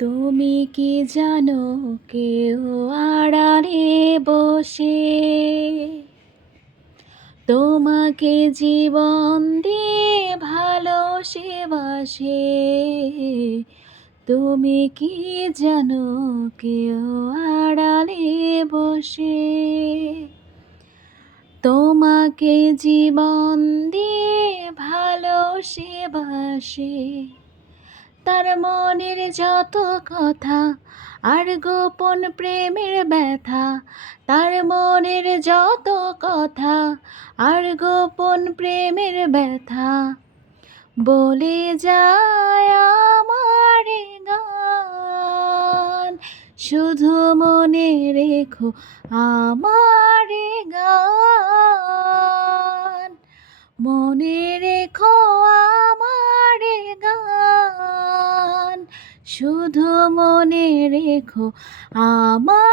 তুমি কি জানো, কেউ আড়ালে বসে তোমাকে জীবন দিয়ে ভালোবাসে। তুমি কি জানো, কেউ আড়ালে বসে তোমাকে জীবন দিয়ে ভালোবাসে। তার মনের যত কথা আর গোপন প্রেমের ব্যথা, তার মনের যত কথা আর গোপন প্রেমের ব্যথা বলে যায় আমার গান। শুধু মনে রেখো আমার গান, মনে রেখো আমার গান, শুধু মনে রেখো আমার